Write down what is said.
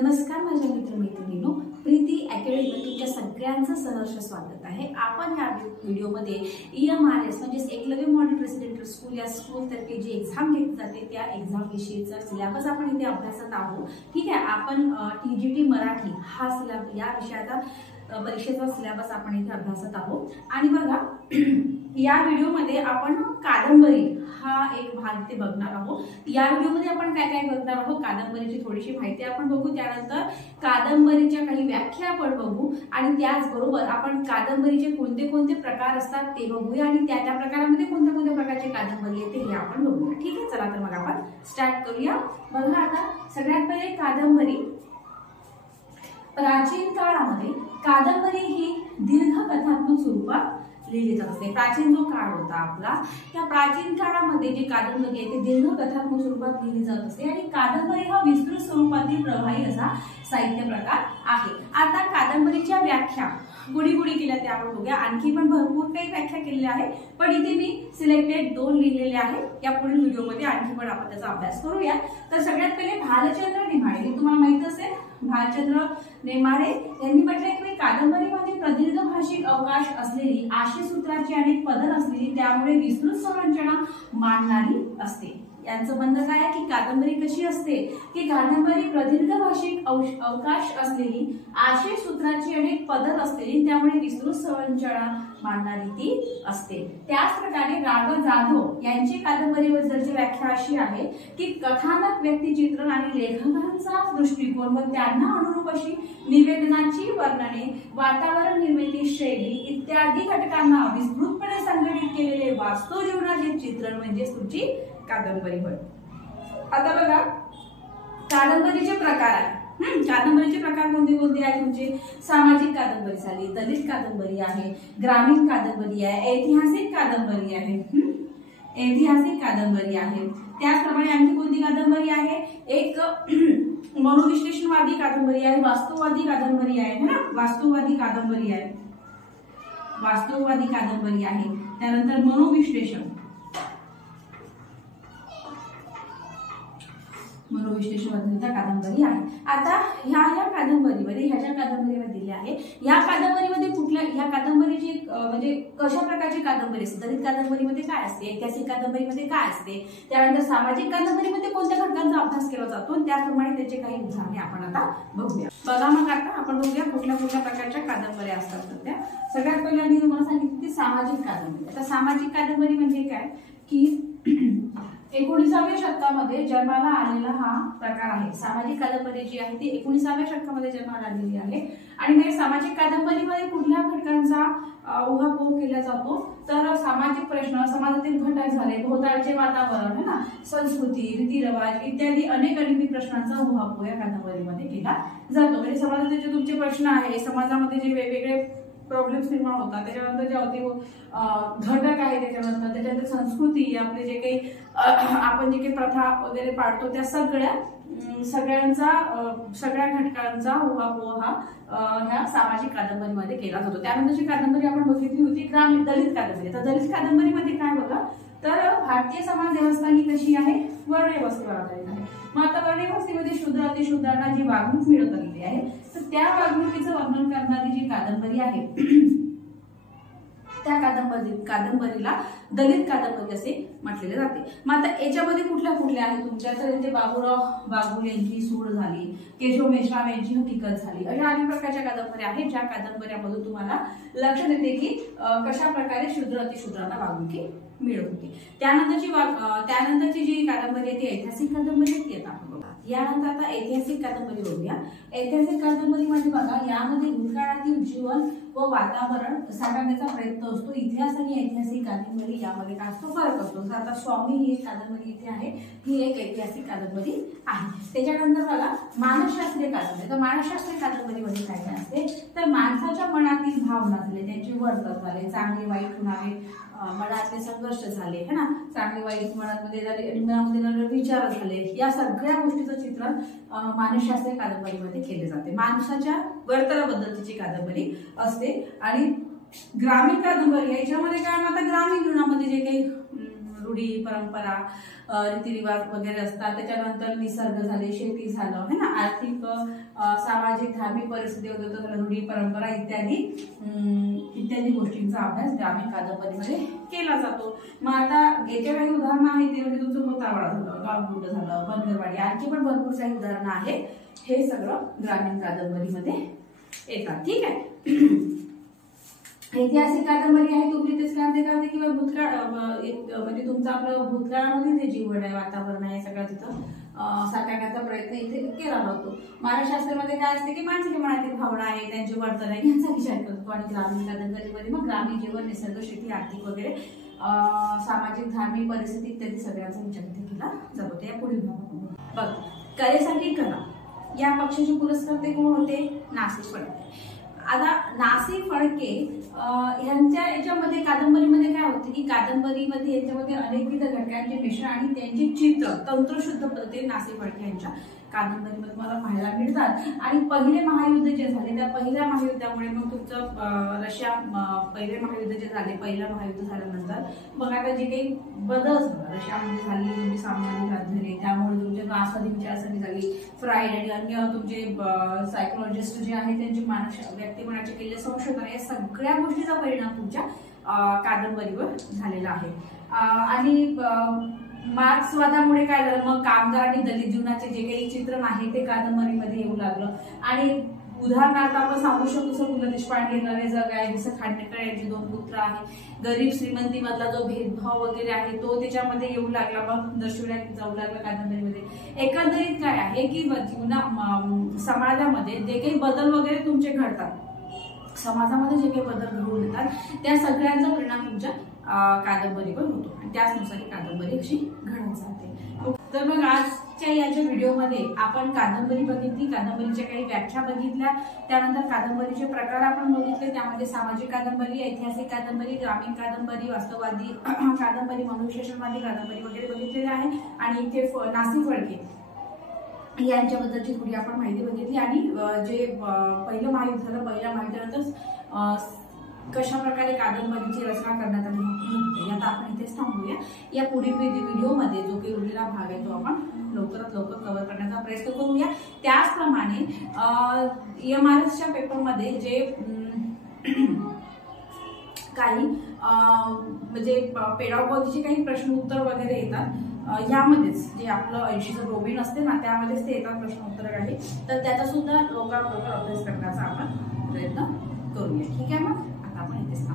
नमस्कार माझ्या मित्रमैत्रिणींनो, प्रीती अकॅडमीत तुमच्या सगळ्यांचं सहर्ष स्वागत आहे। आपण ह्या व्हिडिओमध्ये EMRS म्हणजे एकलव्य मॉडेल रेसिडेंशियल स्कूल या स्कूलतर्फे जी एक्झाम घेतली जाते त्या एक्झाम विषयीचा सिलेबस आपण इथे अभ्यासत आहोत। ठीक आहे, आपण TGT मराठी हा सिलेबस या विषयाचा परीक्षेचा सिलेबस आपण इथे अभ्यासत आहोत। आणि बघा या व्हिडिओमध्ये आपण कादंबरी हा एक भाग ते बघणार आहोत। या व्हिडिओमध्ये आपण काय काय बघणार आहोत, कादंबरीची थोडीशी माहिती आपण बघू, त्यानंतर कादंबरीच्या काही व्याख्या आपण बघू आणि त्याचबरोबर आपण कादंबरीचे कोणते कोणते प्रकार असतात ते बघूया आणि त्या त्या प्रकारामध्ये कोणत्या कोणत्या प्रकारची कादंबरी येते हे आपण बघूया। ठीक आहे, चला तर मग आपण स्टार्ट करूया। बघा आता सगळ्यात पहिले कादंबरी। प्राचीन काळामध्ये कादंबरी ही दीर्घ कथात्मक स्वरूपात लिहिली जात असते। प्राचीन जो काळ होता आपला, त्या प्राचीन काळामध्ये जी कादंबरी आहे ती दीर्घ कथात्मक स्वरूपात लिहिली जात असते आणि कादंबरी हा विस्तृत स्वरूपातील प्रवाही असा साहित्य प्रकार आहे। आता कादंबरीच्या व्याख्या गुढी केल्या त्या आपण बघूया। आणखी पण भरपूर काही व्याख्या केलेल्या आहे, पण इथे मी सिलेक्टेड 2 लिहिलेले आहे। या पुढील व्हिडिओमध्ये आणखी पण आपण त्याचा अभ्यास करूया। तर सगळ्यात पहिले भालचंद्र नेमाडे, हे तुम्हाला माहित असेल, भालचंद्र नेमाडे यांनी म्हटलंय की कादंबरी म्हणजे प्रदीर्घ भाषिक अवकाश असलेली, आशयसूत्राची अनेक पदर असलेली, त्यामुळे विस्तृत संरचना मांडणारी असते। यांचं म्हणणं काय आहे की कादंबरी कशी असते की कादंबरी प्रदीर्घ भाषिक अवकाश असलेली, आशयसूत्राची अनेक पदर असलेली, त्यामुळे विस्तृत संरचना मांडणारी ती असते। त्याच प्रकारे राघव जाधव यांची कादंबरीबद्दलची व्याख्या अशी आहे की कथानक, व्यक्तिचित्रण आणि लेखकांचा दृष्टिकोन व त्यांना अनुरूप अशी निवेदनाची वर्णने, वातावरण निर्मिती शैली इत्यादी घटकांना विस्तृतपणे संघटित केलेले वास्तव जीवनाचे चित्रण म्हणजे तुमची कादंबरी होय। आता बघा कादंबरीचे प्रकार आहे। कादंबरीचे प्रकार कोणते कोणते आहेत तुमचे? सामाजिक कादंबरी झाली, दलित कादंबरी आहे, ग्रामीण कादंबरी आहे, ऐतिहासिक कादंबरी आहे, ऐतिहासिक कादंबरी आहे। त्याचप्रमाणे आणखी कोणती कादंबरी आहे? एक मनोविश्लेषणवादी कादंबरी आहे, वास्तववादी कादंबरी आहे ना, वास्तववादी कादंबरी आहे, वास्तववादी कादंबरी आहे। त्यानंतर मनोविश्लेषण कादंबरी आहे। आता ह्या कादंबरीमध्ये ह्या ज्या कादंबरीमध्ये दिल्या आहे, या कादंबरीमध्ये कुठल्या ह्या कादंबरीची म्हणजे कशा प्रकारची कादंबरी असते? दलित कादंबरीमध्ये काय असते, ऐतिहासिक कादंबरीमध्ये काय असते, त्यानंतर सामाजिक कादंबरीमध्ये कोणत्या घटकांचा अभ्यास केला जातो, त्याप्रमाणे त्याचे काही उदाहरणे आपण आता बघूया। बघा मग आता आपण बघूया कुठल्या कुठल्या प्रकारच्या कादंबऱ्या असतात। तर त्या सगळ्यात पहिल्यांदा मी तुम्हाला सांगितलं की सामाजिक कादंबरी। आता सामाजिक कादंबरी म्हणजे काय की 19व्या शतकामध्ये जन्माला आलेला हा प्रकार आहे। सामाजिक कादंबरी जी आहे ती 19व्या शतकामध्ये जन्माला आलेली आहे। आणि हे सामाजिक कादंबरीमध्ये कुठल्या घटकांचा उहापोह केला जातो? तर सामाजिक प्रश्न, समाजातील घटक झाले, भोवतालचे वातावरण है ना, संस्कृती, रीतिरिवाज इत्यादी अनेक प्रश्नांचा उहापोह या कादंबरीमध्ये केला जातो। म्हणजे समाजाचे जे तुमचे प्रश्न आहे, समाजामध्ये जे वेगवेगळे प्रॉब्लेम्स निर्माण होतात, त्याच्यानंतर जे घटक आहे, त्याच्यानंतर संस्कृती, आपले जे काही आपण जे काही प्रथा वगैरे पाळतो त्या सगळ्या घटकांचा उहापोह हा ह्या सामाजिक कादंबरीमध्ये केला जातो। त्यानंतरची कादंबरी आपण बघितली होती ग्रामीण दलित कादंबरी। तर दलित कादंबरीमध्ये काय बघा, तर भारतीय समाज व्यवस्था ही कशी आहे? वर्णव्यवस्थेवर आधारित आहे। मग आता वर्णव्यवस्थेमध्ये शूद्र अतिशूद्रांना जी वागणूक मिळत आलेली आहे, तर त्या वागणुकीचं वर्णन करणारी जी कादंबरी आहे त्या कादंबरीला दलित कादंबरी असे म्हटलेले जाते। मग आता याच्यामध्ये कुठल्या कुठल्या आहेत तुमच्या? तर इथे बाबूराव बागुल यांची सूड झाली, केशव मेश्राम यांची हकीकत झाली, अशा अनेक प्रकारच्या कादंबऱ्या आहेत ज्या कादंबऱ्यामधून तुम्हाला लक्षात येते की कशा प्रकारे शूद्र अतिशूद्रांना वागणुकी मिळत होती। त्यानंतरची जी कादंबरी आहे ती ऐतिहासिक कादंबरी आहे। यानंतर आता ऐतिहासिक कादंबरी बघूया। ऐतिहासिक कादंबरीमध्ये बघा, यामध्ये भूतकाळातील जीवन व वातावरण साकारण्याचा प्रयत्न असतो। इतिहास आणि ऐतिहासिक कादंबरी यामध्ये काय असतो? फरक असतो। तर आता स्वामी ही एक कादंबरी इथे आहे, ही एक ऐतिहासिक कादंबरी आहे। त्याच्यानंतर बघा मानसशास्त्रीय कादंबरी। तर मानसशास्त्रीय कादंबरीमध्ये काय काय असते? तर माणसाच्या मनातील भावना झाले, त्यांचे वर्तन झाले, चांगले वाईट होणारे मनातले संघर्ष झाले है ना, चांगले वाईट मनामध्ये झाले, विचार झाले, या सगळ्या गोष्टीचं चित्रण मानसशास्त्रीय कादंबरीमध्ये केले जाते। माणसाच्या वर्तनाबद्दलची कादंबरी असते। आणि ग्रामीण कादंबरी याच्यामध्ये काय, आता ग्रामीण जीवनामध्ये जे काही रूढी परंपरा रीतिरिवाज वगैरे असतात, त्याच्यानंतर निसर्ग झाले, शेती झालं है ना, आर्थिक सामाजिक धार्मिक परिस्थिती वगैरे, रूढी परंपरा इत्यादी गोष्टींचा अभ्यास ग्रामीण कादंबरीमध्ये केला जातो. मग आता याचे काही उदाहरणं आहेत ते म्हणजे तुमचं मोतावाडा झालं, गावगुड झालं, बनगरवाडी, आणखी पण भरपूर काही उदाहरणं आहेत. हे सगळं ग्रामीण कादंबरीमध्ये येतात. ठीक आहे. ऐतिहासिक कादंबरी आहे तुम्ही तेच काय किंवा भूतकाळ म्हणजे तुमचं आपलं भूतकाळामध्ये जे जीवन आहे, वातावरण आहे, सगळं तिथं साकारण्याचा प्रयत्न इथे केला जातो. मानसशास्त्रामध्ये काय असते की माणसाच्या मनातील भावना आहे, त्यांचे वर्तन आहे, यांचा विचार करतो. आणि ग्रामीण कादंबरीमध्ये मग ग्रामीण जीवन, निसर्ग, शेती, आर्थिक वगैरे सामाजिक धार्मिक परिस्थिती इत्यादी सगळ्यांचा विचार इथे केला जातो. या पुढील भागामध्ये बघ, कलेसाठी कला या पक्षाचे पुरस्कर्ते कोण होते? नासी फडके. आता नासी फडके यांच्या याच्यामध्ये कादंबरीमध्ये काय होते की कादंबरीमध्ये याच्यामध्ये अनेकविध घटकांचे मिश्रण आणि त्यांची चित्र तंत्रशुद्ध पद्धतीने नासी फडके यांच्या कादंबरीमध्ये मला पाहायला मिळतात. आणि पहिले महायुद्ध जे झाले त्या पहिल्या महायुद्धामुळे मग तुमचं रशिया पहिले महायुद्ध जे झाले, पहिलं महायुद्ध झाल्यानंतर मग आता जे काही बदल झाला रशियामध्ये झाली, तुमची सामाजिक राजधानी, त्यामुळे तुमचे नास्वादी विचारसरणी झाली, फ्राईड आणि अन्य तुमचे सायकोलॉजिस्ट जे आहेत त्यांचे व्यक्तिमत्वाचे केलेले संशोधन, या सगळ्या गोष्टीचा परिणाम तुमच्या कादंबरीवर झालेला आहे. आणि मार्क्सवादामुळे काय झालं, मग कामगार आणि दलित जीवनाचे जे काही चित्रण आहे ते कादंबरीमध्ये येऊ लागलं. आणि उदाहरणार्थ आपण सांगू शकतो पु ल देशपांडे, नवे जग आहे, जसं खांडेकर यांचे 2 पुत्र आहे, गरीब श्रीमंती मधला जो भेदभाव वगैरे आहे तो त्याच्यामध्ये येऊ लागला, मग दर्शवण्यात जाऊ लागला कादंबरीमध्ये. एकंदरीत काय आहे की समाजामध्ये जे काही बदल वगैरे तुमचे घडतात, समाजामध्ये जे काही बदल घडून येतात त्या सगळ्यांचा परिणाम तुमच्या कादंबरीवर होतो आणि त्याचनुसार ही कादंबरी अशी घडत जाते. तर मग आजच्या याच्या व्हिडिओमध्ये आपण कादंबरी बघितली, कादंबरीच्या काही व्याख्या बघितल्या, त्यानंतर कादंबरीचे प्रकार आपण बघितले. त्यामध्ये सामाजिक कादंबरी, ऐतिहासिक कादंबरी, ग्रामीण कादंबरी, वास्तववादी कादंबरी, मनुष्यशनवादी कादंबरी वगैरे बघितलेले आहे. आणि इथे नासी फडके यांच्याबद्दलची थोडी आपण माहिती बघितली. आणि जे पहिलं महायुद्ध झालं, पहिल्या महायुद्धानंतर कशा प्रकारे कादंबरीची रचना करण्यात आली होती आता आपण इथेच थांबूया. या पुढील व्हिडिओमध्ये जो काही उरलेला भाग आहे तो आपण लवकरात लवकर कव्हर करण्याचा प्रयत्न करूया. त्याचप्रमाणे MRSच्या पेपरमध्ये जे काही म्हणजे पेडागॉजीचे काही प्रश्न उत्तर वगैरे येतात, यामध्येच जे आपलं 80चं डोमेन असते ना त्यामध्येच ते येतात प्रश्न उत्तर काही, तर त्याचा सुद्धा लवकरात लवकर अभ्यास करण्याचा आपण प्रयत्न करूया. ठीक आहे, मग आता आपण इथेच